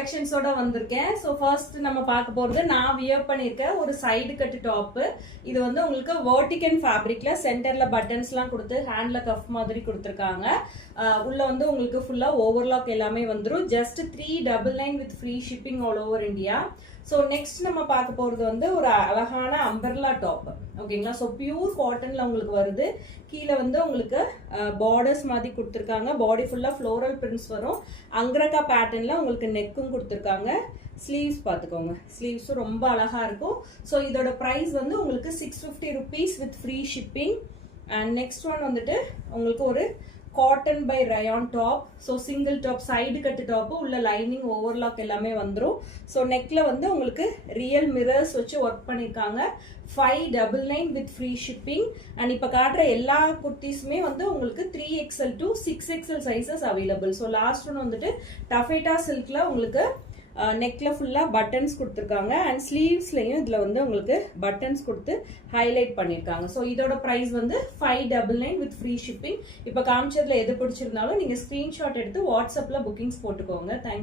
கலெக்ஷன்ஸோட வந்திருக்கேன். So first நம்ம பார்க்க போறது நான் வியர் பண்ணியிருக்க ஒரு சைடு கட் டாப். இது வந்து உங்களுக்கு வெர்டிகன் ஃபேப்ரிக்ல சென்டர்ல பட்டன்ஸ்லாம் கொடுத்து ஹேண்ட்ல கஃப் மாதிரி கொடுத்துருக்காங்க. உள்ள வந்து உங்களுக்கு ஃபுல்லா ஓவர்லாக் எல்லாமே வந்துடும். Just 399 with free shipping all over India. So next நம்ம பார்க்க போறது வந்து ஒரு அழகான அம்பர்லா டாப். ஓகேங்களா? ஸோ பியூர் காட்டன்ல உங்களுக்கு வருது. கீழே வந்து உங்களுக்கு பார்டர்ஸ் மாதிரி கொடுத்துருக்காங்க. பாடி ஃபுல்லா ஃப்ளோரல் பிரிண்ட்ஸ் வரும். அங்கரக்கா பேட்டர்ன்ல உங்களுக்கு நெக்கும் கொடுத்துருக்காங்க. ஸ்லீவ்ஸ் பார்த்துக்கோங்க. ஸ்லீவ்ஸும் ரொம்ப அழகா இருக்கும். ஸோ இதோட ப்ரைஸ் வந்து உங்களுக்கு 650 rupees with free shipping. And next one வந்துட்டு உங்களுக்கு ஒரு cotton by rayon top. So single top, side cut top, உள்ள லைனிங் ஓவர்லாக் எல்லாமே வந்துடும். ஸோ நெக்ல வந்து உங்களுக்கு ரியல் மிரர்ஸ் வச்சு ஒர்க் பண்ணியிருக்காங்க. 599 வித் ஃப்ரீ ஷிப்பிங். அண்ட் இப்போ காட்டுற எல்லா குர்த்திஸுமே வந்து உங்களுக்கு 3XL to 6XL sizes available. So last one வந்துட்டு டஃபேட்டா சில்க்ல உங்களுக்கு நெக்ல ஃபுல்லா பட்டன்ஸ் கொடுத்துருக்காங்க. அண்ட் ஸ்லீவ்ஸ்லயும் இதுல வந்து உங்களுக்கு பட்டன்ஸ் கொடுத்து ஹைலைட் பண்ணிருக்காங்க. ஸோ இதோட பிரைஸ் வந்து 599 வித் ஃப்ரீ ஷிப்பிங். இப்போ காமிச்சதுல எது பிடிச்சிருந்தாலும் நீங்க ஸ்கிரீன்ஷாட் எடுத்து வாட்ஸ்அப்ல புக்கிங்ஸ் போட்டுக்கோங்க. தேங்க்யூ.